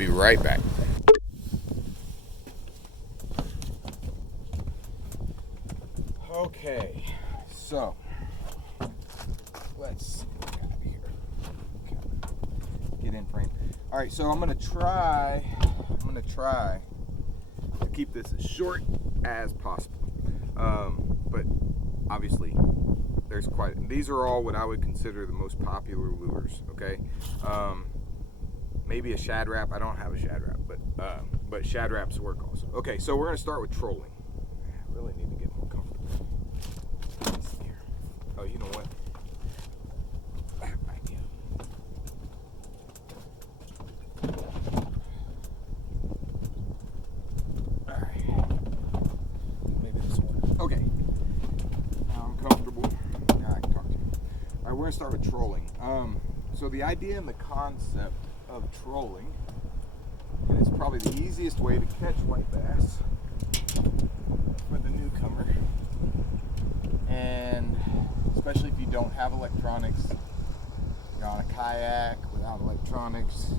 be right back. Okay, so let's see what we got here. Okay. Get in frame. All right, so I'm gonna try to keep this as short as possible. But obviously, these are all what I would consider the most popular lures. Okay, maybe a Shad Rap. I don't have a Shad Rap, but Shad Raps work also. Okay, so we're gonna start with trolling. I really need to get more comfortable. Here. Oh, you know what? I have an idea. All right. Maybe this one. Okay. Now I'm comfortable. Now I can talk to you. All right, we're gonna start with trolling. So the idea and the concept of trolling, and it's probably the easiest way to catch white bass for the newcomer, and especially if you don't have electronics, you're on a kayak without electronics,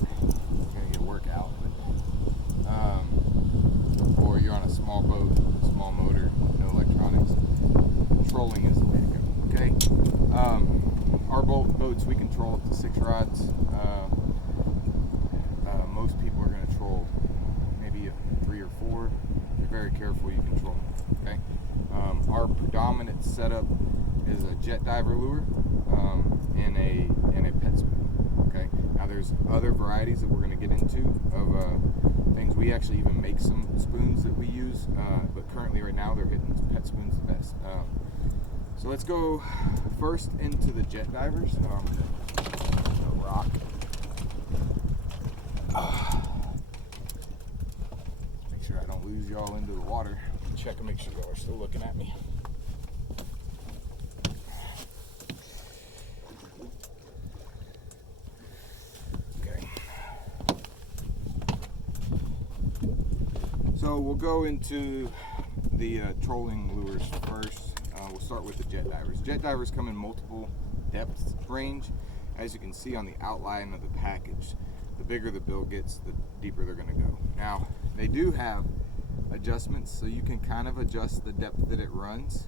you're gonna get a workout. Or you're on a small boat, small motor, no electronics. Trolling is the way to go. Okay. Our boats we can troll up to 6 rods. Most people are going to troll maybe 3 or 4. If you're very careful, you can troll. Okay. Our predominant setup is a jet diver lure and a pet spoon. Okay. Now there's other varieties that we're going to get into of things. We actually even make some spoons that we use, but currently right now they're hitting pet spoons the best. So let's go first into the jet divers. A rock. Make sure I don't lose y'all into the water. Check and make sure y'all are still looking at me. Okay. So we'll go into the trolling lures first. We'll start with the jet divers. Jet divers come in multiple depth range. As you can see on the outline of the package, the bigger the bill gets, the deeper they're going to go. Now, they do have adjustments, so you can kind of adjust the depth that it runs,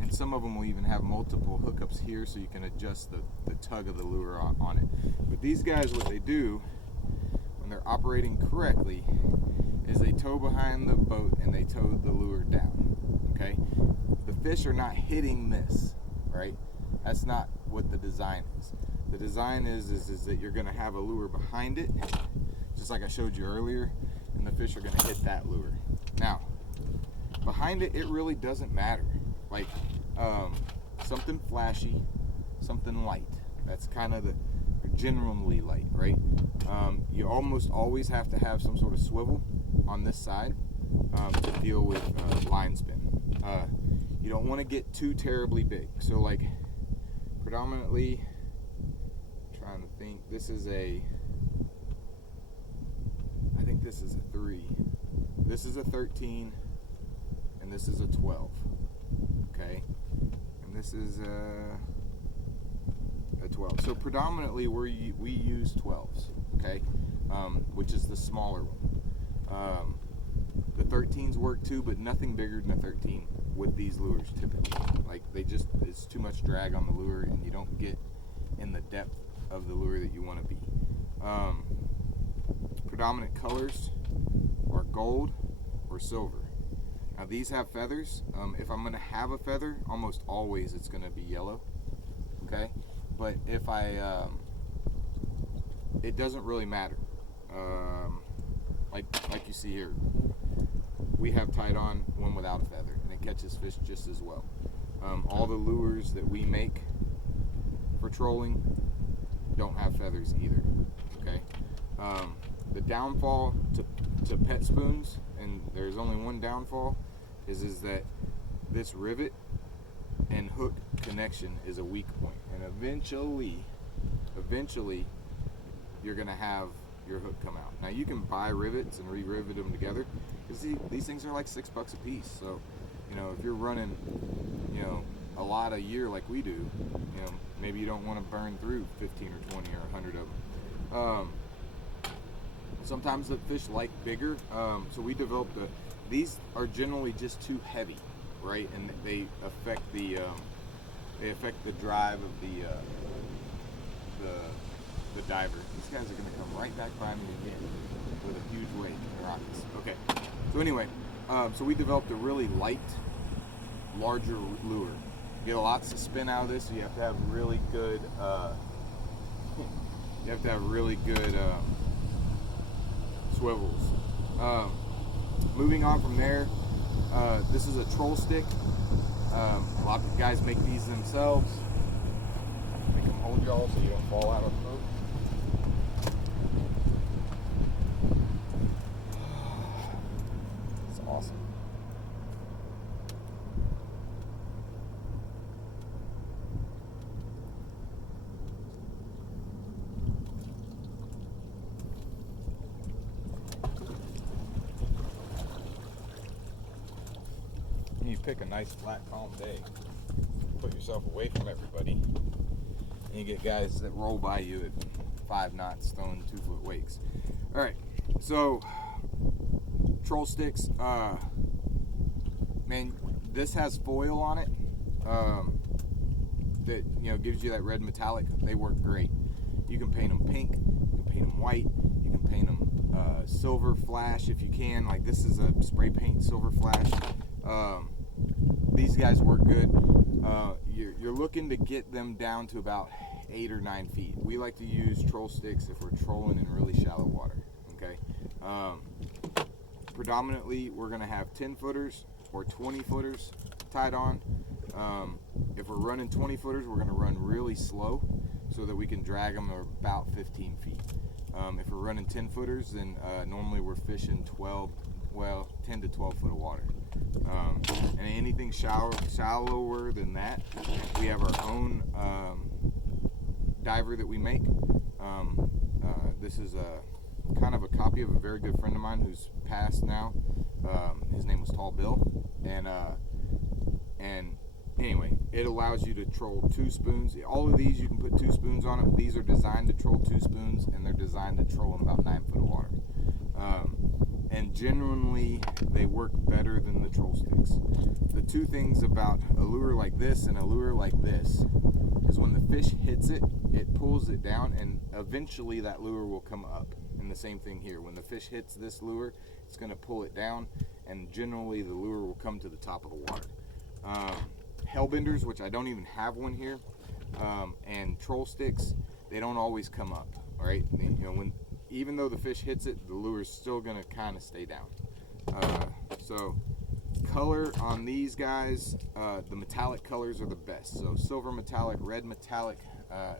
and some of them will even have multiple hookups here, so you can adjust the tug of the lure on it. But these guys, what they do when they're operating correctly is they tow behind the boat and they tow the lure down. Okay, the fish are not hitting this, right? That's not what the design is. The design is that you're going to have a lure behind it, just like I showed you earlier, and the fish are going to hit that lure. Now, behind it, it really doesn't matter. Like something flashy, something light. That's kind of the generally light, right? You almost always have to have some sort of swivel on this side to deal with line spin. You don't want to get too terribly big. So like predominantly, trying to think, this is I think this is a 3. This is a 13, and this is a 12. Okay, and this is a 12. So predominantly we use 12s. Okay, which is the smaller one. The 13s work too, but nothing bigger than a 13 with these lures typically. Like it's too much drag on the lure, and you don't get in the depth of the lure that you want to be. Predominant colors are gold or silver. Now these have feathers. If I'm going to have a feather, almost always it's going to be yellow. Okay, but if it doesn't really matter. Like you see here, we have tied on one without a feather, and it catches fish just as well. All the lures that we make for trolling don't have feathers either. Okay. The downfall to pet spoons, and there's only one downfall, is that this rivet and hook connection is a weak point, and eventually you're gonna have your hook come out. Now you can buy rivets and re-rivet them together, because these things are like $6 a piece. So, you know, if you're running, you know, a lot a year like we do, you know, maybe you don't want to burn through 15 or 20 or 100 of them. Sometimes the fish like bigger, so we developed these are generally just too heavy, right? And they affect the drive of the diver. These guys are going to come right back by me again with a huge weight in rockets. Okay, so anyway, so we developed a really light, larger lure. You get lots of spin out of this, so you have to have really good swivels. Moving on from there, this is a troll stick. A lot of guys make these themselves. Make them hold y'all so you don't fall out of the boat. It's awesome. You pick a nice flat calm day, put yourself away from everybody, and you get guys that roll by you at 5 knots throwing 2-foot wakes. All right, so troll sticks, man, this has foil on it that, you know, gives you that red metallic. They work great. You can paint them pink, you can paint them white, you can paint them silver flash if you can. Like this is a spray paint silver flash. These guys work good. You're looking to get them down to about 8 or 9 feet. We like to use troll sticks if we're trolling in really shallow water. Okay. Predominantly, we're going to have 10-footers or 20-footers tied on. If we're running 20-footers, we're going to run really slow so that we can drag them about 15 feet. If we're running 10-footers, then normally we're fishing 10 to 12 foot of water. And anything shallower than that, we have our own diver that we make. This is a kind of a copy of a very good friend of mine who's passed now. His name was Tall Bill, and anyway, it allows you to troll 2 spoons. All of these you can put 2 spoons on them. These are designed to troll 2 spoons, and they're designed to troll in about 9 foot of water. And genuinely, they work better than the troll sticks. The 2 things about a lure like this and a lure like this is when the fish hits it, it pulls it down, and eventually that lure will come up. And the same thing here. When the fish hits this lure, it's going to pull it down, and generally the lure will come to the top of the water. Hellbenders, which I don't even have one here, and troll sticks, they don't always come up. All right, you know, even though the fish hits it, the lure is still going to kind of stay down. So color on these guys, the metallic colors are the best. So silver metallic, red metallic,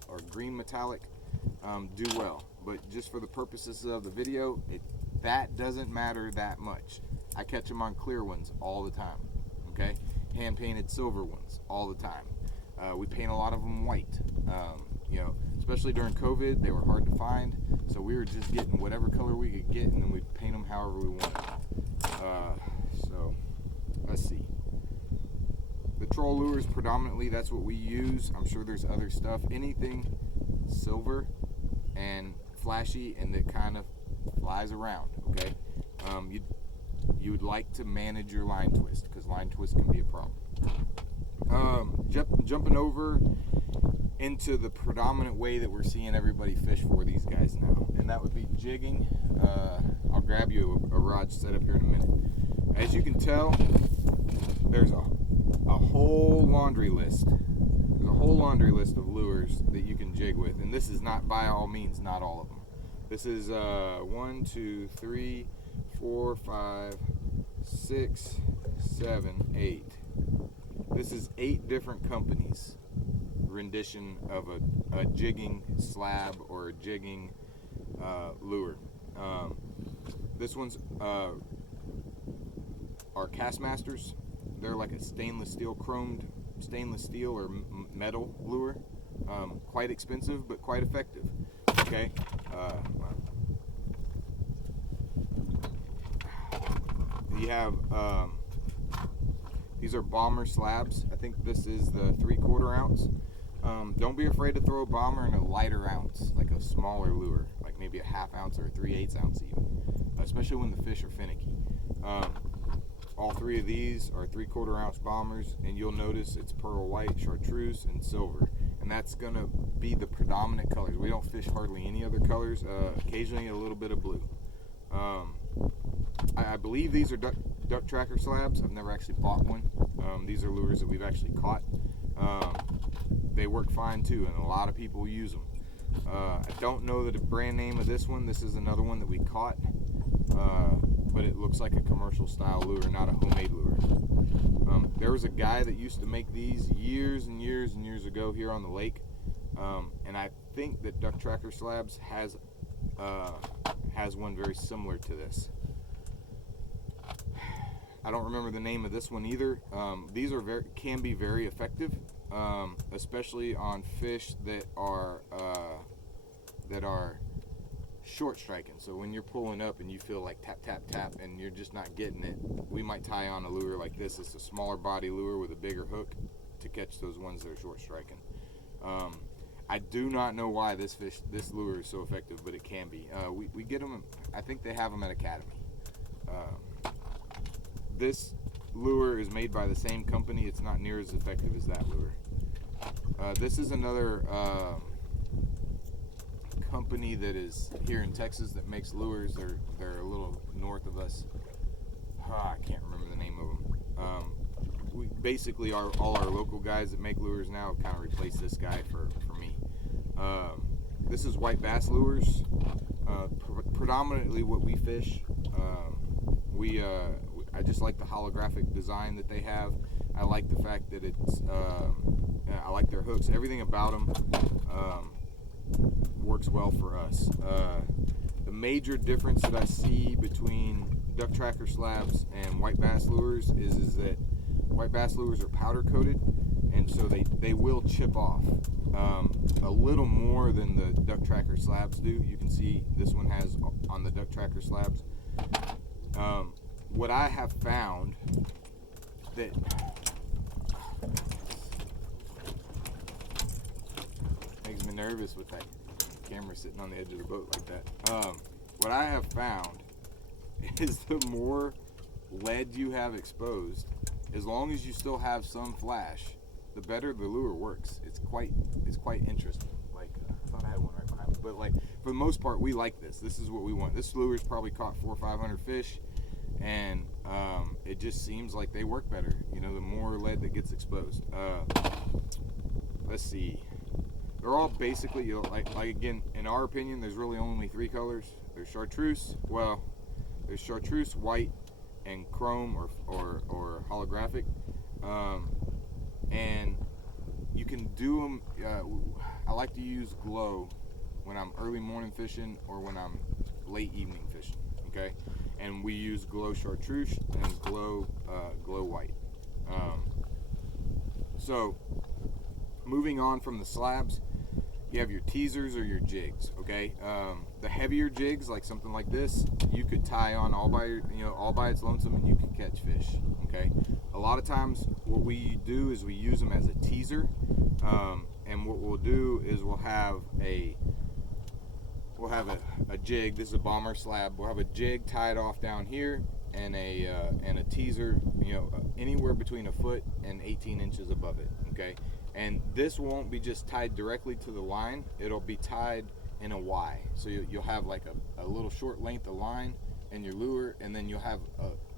or green metallic do well. But just for the purposes of the video, that doesn't matter that much. I catch them on clear ones all the time. Okay, hand painted silver ones all the time. We paint a lot of them white. You know, especially during COVID, they were hard to find, so we were just getting whatever color we could get, and then we'd paint them however we wanted. So let's see. The troll lures, predominantly, that's what we use. I'm sure there's other stuff. Anything silver and flashy and that kind of flies around. Okay, you would like to manage your line twist, because line twist can be a problem. Jumping over into the predominant way that we're seeing everybody fish for these guys now, and that would be jigging. I'll grab you a rod set up here in a minute. As you can tell, there's a whole laundry list. There's a whole laundry list of lures that you can jig with, and this is not, by all means, not all of them. This is 1, 2, 3, 4, 5, 6, 7, 8. This is 8 different companies' rendition of a jigging slab or a jigging lure. This one's are Castmasters. They're like a stainless steel or metal lure. Quite expensive, but quite effective. Okay. You have these are bomber slabs. I think this is the 3/4 ounce. Don't be afraid to throw a bomber in a lighter ounce, like a smaller lure, like maybe a 1/2 ounce or a 3/8 ounce even, especially when the fish are finicky. All three of these are 3/4 ounce bombers, and you'll notice it's pearl white, chartreuse, and silver, and that's gonna be the predominant colors. We don't fish hardly any other colors. Occasionally a little bit of blue. I believe these are duck tracker slabs. I've never actually bought one. These are lures that we've actually caught. They work fine too, and a lot of people use them. I don't know the brand name of this one. This is another one that we caught, but it looks like a commercial style lure, not a homemade lure. There was a guy that used to make these years and years and years ago here on the lake, and I think that Duck Tracker Slabs has one very similar to this. I don't remember the name of this one either. These can be very effective, especially on fish that are short striking. So when you're pulling up and you feel like tap tap tap and you're just not getting it, we might tie on a lure like this. It's a smaller body lure with a bigger hook to catch those ones that are short striking. I do not know why this lure is so effective, but it can be. We get them. I think they have them at Academy. This lure is made by the same company. It's not near as effective as that lure. This is another company that is here in Texas that makes lures. They're a little north of us. I can't remember the name of them. We basically all our local guys that make lures now kind of replaced this guy for me. This is white bass lures. Predominantly what we fish. I just like the holographic design that they have. I like the fact that it's, I like their hooks. Everything about them works well for us. The major difference that I see between Duck Tracker Slabs and white bass lures is that white bass lures are powder coated, and so they will chip off a little more than the Duck Tracker Slabs do. You can see this one has on the Duck Tracker Slabs. What I have found that makes me nervous with that camera sitting on the edge of the boat like that. What I have found is the more lead you have exposed, as long as you still have some flash, the better the lure works. It's quite interesting. Like, I thought I had one right behind me, but like for the most part, we like this. This is what we want. This lure's probably caught 400 or 500 fish, and it just seems like they work better. You know, the more lead that gets exposed. Let's see. They're all basically, you know, like again, in our opinion, there's really only 3 colors. There's chartreuse. Well, there's chartreuse, white, and chrome or holographic. And you can do them. I like to use glow when I'm early morning fishing or when I'm late evening fishing. Okay, and we use glow chartreuse and glow white. So moving on from the slabs, you have your teasers or your jigs. Okay, the heavier jigs, like something like this, you could tie on all by its lonesome, and you can catch fish. Okay, a lot of times what we do is we use them as a teaser, and what we'll do is we'll have a jig. This is a bomber slab. We'll have a jig tied off down here, and a teaser, anywhere between a foot and 18 inches above it. Okay, and this won't be just tied directly to the line. It'll be tied in a Y. So you'll have like a little short length of line in your lure, and then you'll have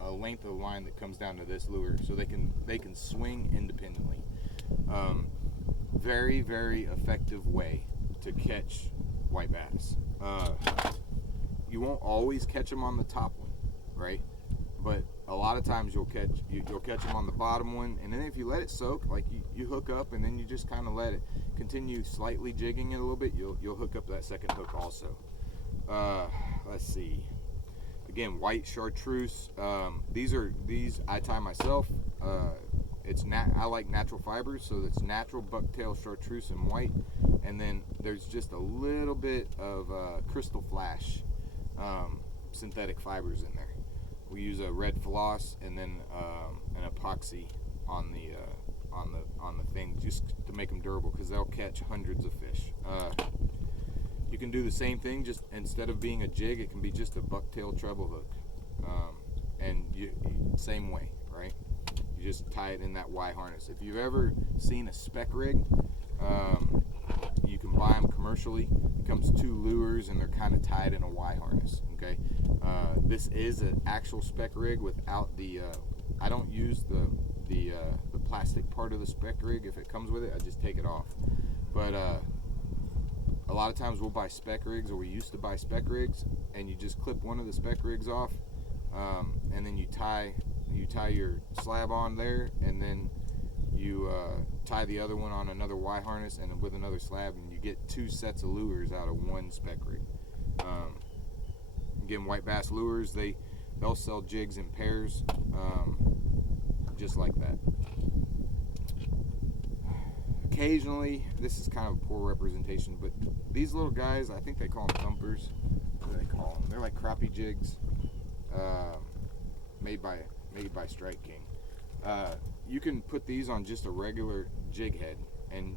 a length of line that comes down to this lure, so they can swing independently. Very, very effective way to catch white bass. You won't always catch them on the top one, right? But a lot of times you'll catch them on the bottom one, and then if you let it soak, like you hook up, and then you just kind of let it continue slightly jigging it a little bit, you'll hook up that second hook also. Let's see. Again, white chartreuse. These I tie myself. I like natural fibers, so it's natural bucktail chartreuse and white, and then there's just a little bit of crystal flash synthetic fibers in there. We use a red floss and then an epoxy on on the thing just to make them durable, because they'll catch hundreds of fish. You can do the same thing, just instead of being a jig, it can be just a bucktail treble hook, and same way, right? You just tie it in that Y harness. If you've ever seen a spec rig, you can buy them commercially. It comes 2 lures and they're kind of tied in a Y harness. Okay, this is an actual spec rig without the. I don't use the plastic part of the spec rig. If it comes with it, I just take it off. But a lot of times we'll buy spec rigs, or we used to buy spec rigs, and you just clip one of the spec rigs off, and then you tie your slab on there, and then you tie the other one on another Y harness and with another slab, and you get 2 sets of lures out of one spec rig. Again, White Bass Lures, they'll sell jigs in pairs, just like that. Occasionally, this is kind of a poor representation, but these little guys, I think they call them thumpers. What do they call them? They're like crappie jigs, made by Strike King. You can put these on just a regular jig head and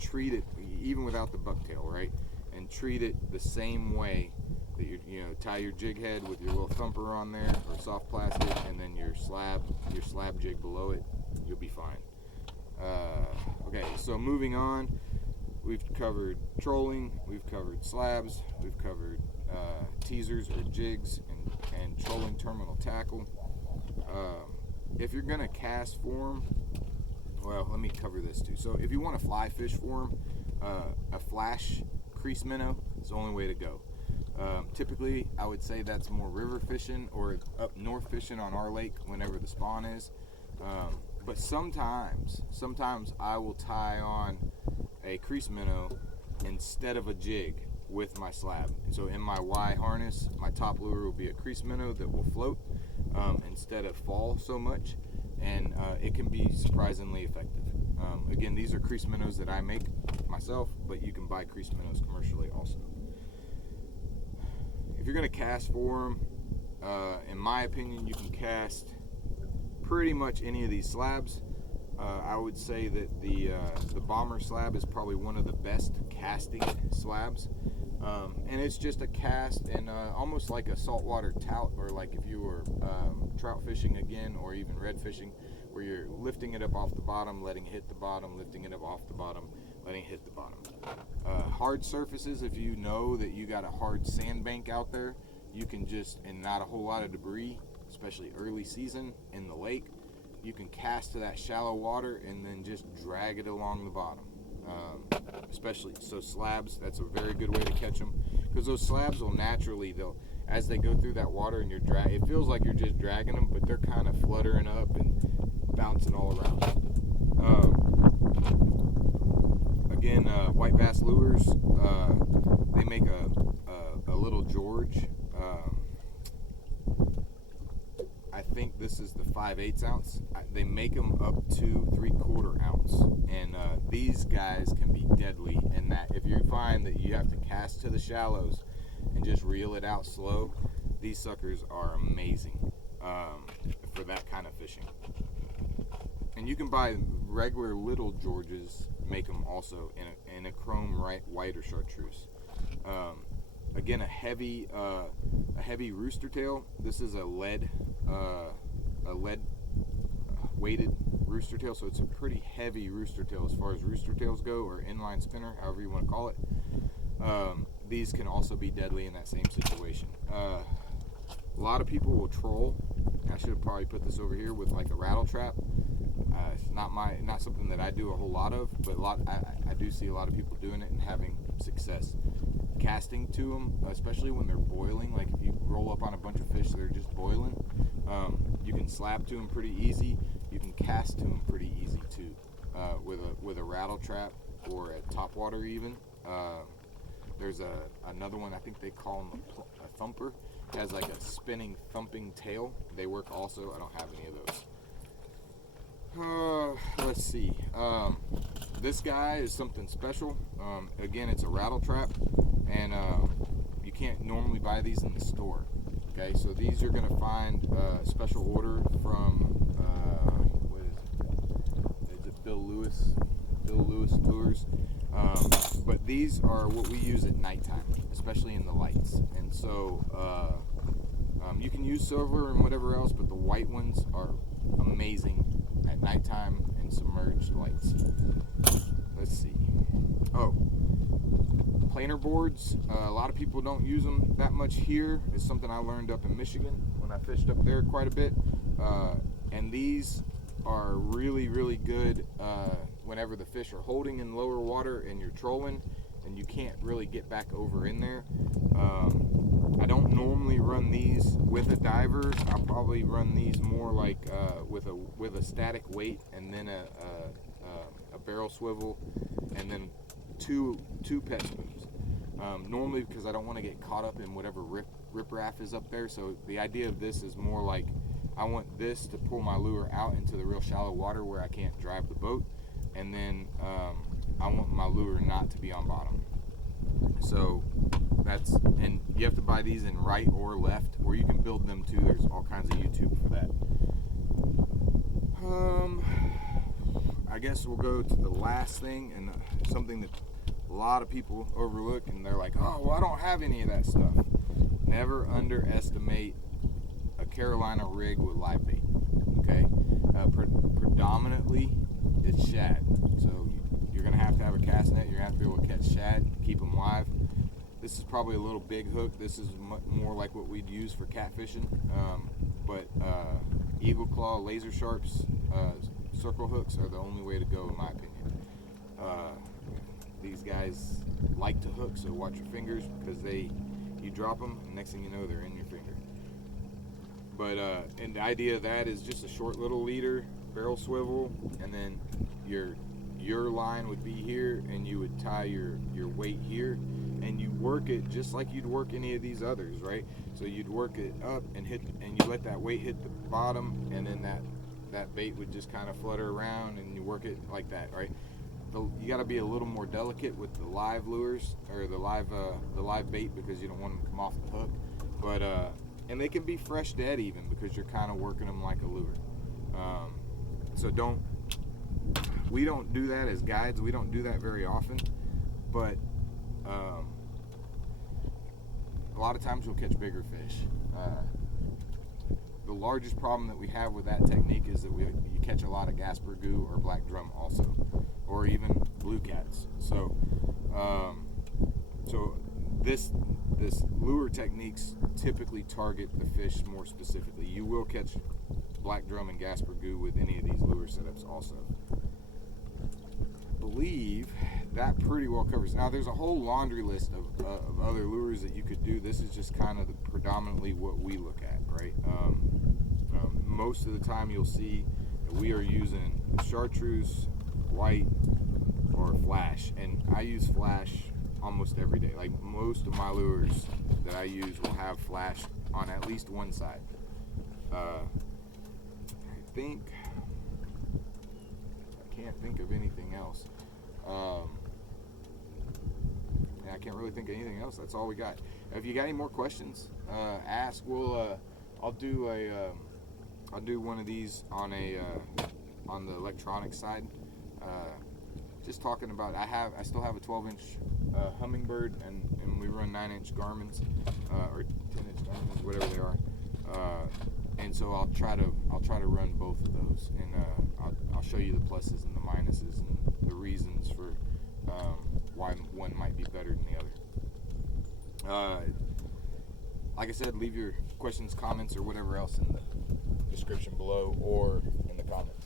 treat it, even without the bucktail, right? And treat it the same way that you tie your jig head with your little thumper on there, or soft plastic, and then your slab jig below it. You'll be fine. Okay, so moving on, we've covered trolling, we've covered slabs, we've covered teasers or jigs, and trolling terminal tackle. If you're gonna cast for them, well, let me cover this too. So if you want to fly fish for them, a flash crease minnow is the only way to go. Typically, I would say that's more river fishing or up north fishing on our lake whenever the spawn is. But sometimes I will tie on a crease minnow instead of a jig with my slab. So in my Y harness, my top lure will be a crease minnow that will float instead of fall so much, and it can be surprisingly effective. Again, these are crease minnows that I make myself, but you can buy crease minnows commercially also. If you're going to cast for them, in my opinion, you can cast pretty much any of these slabs. I would say that the Bomber slab is probably one of the best casting slabs, and it's just a cast, and almost like a saltwater tout, or like if you were trout fishing again, or even red fishing, where you're lifting it up off the bottom, letting it hit the bottom, lifting it up off the bottom, letting it hit the bottom. Hard surfaces, if you know that you got a hard sandbank out there, you can just, and not a whole lot of debris, especially early season in the lake, you can cast to that shallow water and then just drag it along the bottom. Especially, so slabs, that's a very good way to catch them, because those slabs will naturally, as they go through that water and it feels like you're just dragging them, but they're kind of fluttering up and bouncing all around. Again, White Bass Lures, they make a little George. I think this is the 5/8 ounce. They make them up to 3/4 ounce, and these guys can be deadly in that if you find that you have to cast to the shallows and just reel it out slow, these suckers are amazing for that kind of fishing. And you can buy regular little Georges, make them also in a chrome white or chartreuse. Again, a heavy rooster tail. This is a lead weighted rooster tail, so it's a pretty heavy rooster tail as far as rooster tails go, or inline spinner, however you want to call it. These can also be deadly in that same situation. A lot of people will troll. I should have probably put this over here with like a rattle trap. It's not something that I do a whole lot of, but I do see a lot of people doing it and having success. Casting to them, especially when they're boiling, like if you roll up on a bunch of fish that are just boiling, you can slab to them pretty easy. You can cast to them pretty easy too, with a rattle trap or a topwater even. There's another one, I think they call them a thumper. It has like a spinning, thumping tail. They work also. I don't have any of those. Let's see. This guy is something special. Again, it's a rattle trap, and you can't normally buy these in the store. Okay, so these you're gonna find special order from what is it Bill Lewis lures. But these are what we use at nighttime, especially in the lights. And so you can use silver and whatever else, but the white ones are amazing at nighttime and submerged lights. Let's see. Oh, planer boards. A lot of people don't use them that much here. It's something I learned up in Michigan when I fished up there quite a bit. And these are really, really good whenever the fish are holding in lower water and you're trolling and you can't really get back over in there. I don't normally run these with a diver. I'll probably run these more like with a static weight, and then a barrel swivel, and then two pet spoons. Normally because I don't want to get caught up in whatever riprap is up there. So the idea of this is more like I want this to pull my lure out into the real shallow water where I can't drive the boat, and then I want my lure not to be on bottom. So that's, and you have to buy these in right or left, or you can build them too. There's all kinds of YouTube for that. I guess we'll go to the last thing, and something that a lot of people overlook, and they're like, oh, well, I don't have any of that stuff. Never underestimate a Carolina rig with live bait. Okay, predominantly it's shad, so you're gonna have to have a cast net. You're gonna have to be able to catch shad, keep them live. This is probably a little big hook. This is more like what we'd use for catfishing, but Eagle Claw Laser Sharps circle hooks are the only way to go, in my opinion. These guys like to hook, so watch your fingers, because you drop them, and next thing you know, they're in your finger. But and the idea of that is just a short little leader, barrel swivel, and then your line would be here, and you would tie your weight here, and you work it just like you'd work any of these others, right? So you'd work it up and you let that weight hit the bottom, and then that bait would just kind of flutter around, and you work it like that, right? You got to be a little more delicate with the live lures, or the live bait, because you don't want them to come off the hook. But and they can be fresh dead even, because you're kind of working them like a lure. So we don't do that as guides. We don't do that very often, but a lot of times you'll catch bigger fish. The largest problem that we have with that technique is that you catch a lot of Gasper Goo or black drum also, or even blue cats. So this lure techniques typically target the fish more specifically. You will catch black drum and Gasper Goo with any of these lure setups also. I believe that pretty well covers. Now there's a whole laundry list of other lures that you could do. This is just kind of predominantly what we look at, right? Most of the time you'll see that we are using chartreuse, white, or flash, and I use flash almost every day. Like most of my lures that I use will have flash on at least one side. I can't think of anything else. I can't really think of anything else. That's all we got. If you got any more questions, ask. I'll do one of these on the electronic side. Just talking about, I still have a 12-inch Humminbird, and we run 9-inch Garmin's, or 10-inch Garmin's, whatever they are. And so I'll try to run both of those, and I'll show you the pluses and the minuses and the reasons for why one might be better than the other. Like I said, leave your questions, comments, or whatever else in the description below or in the comments.